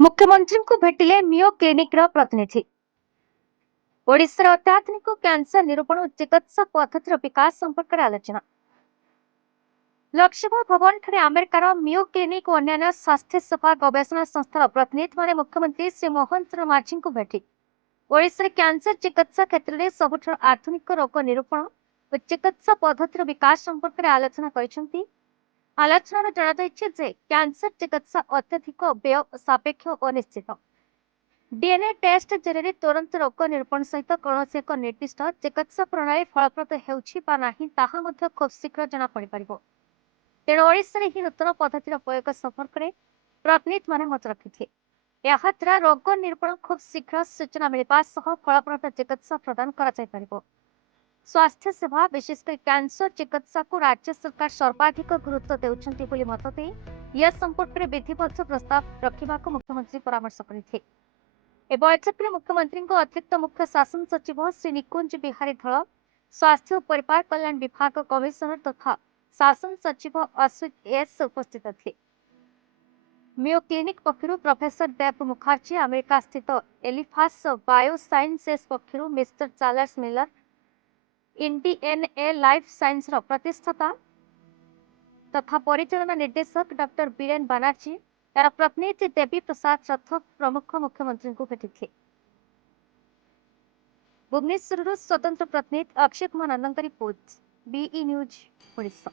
मुख्यमंत्री को भेटिले मियो क्लिनिक प्रतिनिधि। ओडिशार अत्याधुनिक कैंसर निरूपण और चिकित्सा पद्धतिर विकास संपर्क में आलोचना। लोकसभा भवन ठारे अमेरिकार मियो क्लिनिक और अन्य स्वास्थ्य सेवा गवेषणा संस्थार प्रतिनिधि माने मुख्यमंत्री श्री मोहन चरण मांझी को भेटी ओडिशार कैंसर चिकित्सा क्षेत्र में सबुठ आधुनिक रोग निरूपण और चिकित्सा पद्धतिर विकास संपर्क में आलोचना कर आलोचना जणाई कैंसर चिकित्सा अत्यधिक व्यय सापेक्ष और निश्चित डीएनए टेस्ट जरिए तुरंत रोग निरूपण सहित कौन एक निर्दिष्ट चिकित्सा प्रणाली फलप्रद हो खूब शीघ्र जमापड़ तेणु ओडिशा ही नूतन पद्धतिर प्रयोग संपर्क में प्रतिनिधि मैंने मत रखिथे। द्वारा रोग निरूपण खूब शीघ्र सूचना मिलवा फलप्रद चिकित्सा प्रदान कर स्वास्थ्य सेवा विशेषकर कैंसर चिकित्सा को राज्य सरकार सर्वाधिक गुरुत्व देउछंती मत दे यह संपर्क में विधिवत प्रस्ताव रखा मुख्यमंत्री परामर्श करते। बैठक में मुख्यमंत्री अतिरिक्त मुख्य शासन सचिव श्री निकुंज बिहारी धल स्वास्थ्य और परिवार कल्याण विभाग कमिशनर तथा शासन सचिव अश्वित एस उपस्थित थे। मियो क्लिनिक पक्षर प्रोफेसर देव मुखर्जी अमेरिका स्थित एलिफास बायोसाइंसेस पक्षर mister Charles Miller InDNA life science प्रतिष्ठाता तथा परिचालना निर्देशक डॉक्टर बीरेन बनर्जी यार प्रतिनिधि देवी प्रसाद रथ प्रमुख मुख्यमंत्री को भेटी। भुवनेश्वर स्वतंत्र प्रतिनिधि अक्षय कुमार नंदन रिपोर्ट बीई न्यूज ओडिशा।